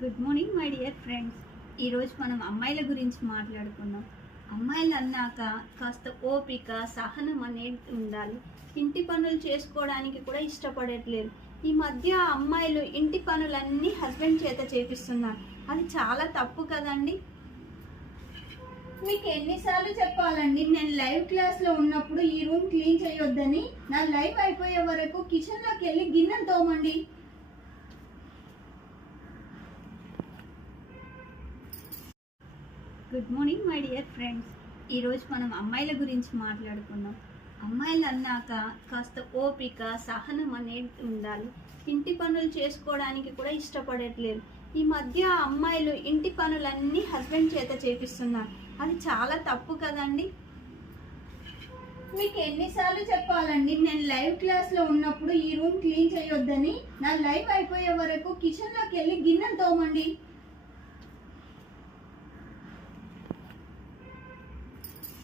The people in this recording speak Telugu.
Good morning my dear friends ఈరోజు మనం అమ్మాయిల గురించి మాట్లాడుకున్నాం అమ్మాయిలు అన్నాక కాస్త ఓపిక సహనం అనేది ఉండాలి. ఇంటి పనులు చేసుకోవడానికి కూడా ఇష్టపడట్లేదు. ఈ మధ్య అమ్మాయిలు ఇంటి పనులన్నీ హస్బెండ్ చేత చేపిస్తున్నారు. అది చాలా తప్పు కదండి? మీకు ఎన్నిసార్లు చెప్పాలండి నేను లైవ్ క్లాస్లో ఉన్నప్పుడు ఈ రూమ్ క్లీన్ చేయొద్దని. నా లైవ్ అయిపోయే వరకు కిచెన్లోకి వెళ్ళి గిన్నెలు తోమండి. Good morning my dear friends ఈరోజు మనం అమ్మాయిల గురించి మాట్లాడుకుందాం. అమ్మాయిలు అన్నాక కాస్త ఓపిక సహనం అనేది ఉండాలి. ఇంటి పనులు చేసుకోవడానికి కూడా ఇష్టపడట్లేదు ఈ మధ్య అమ్మాయిలు ఇంటి పనులన్నీ హస్బెండ్ చేత చేపిస్తున్నారు. అది చాలా తప్పు కదండి? మీకు ఎన్నిసార్లు చెప్పాలండి నేను లైవ్ క్లాస్లో ఉన్నప్పుడు ఈ రూమ్ క్లీన్ చేయొద్దని. నా లైవ్ అయిపోయే వరకు కిచెన్లోకి వెళ్ళి గిన్నెలు తోమండి.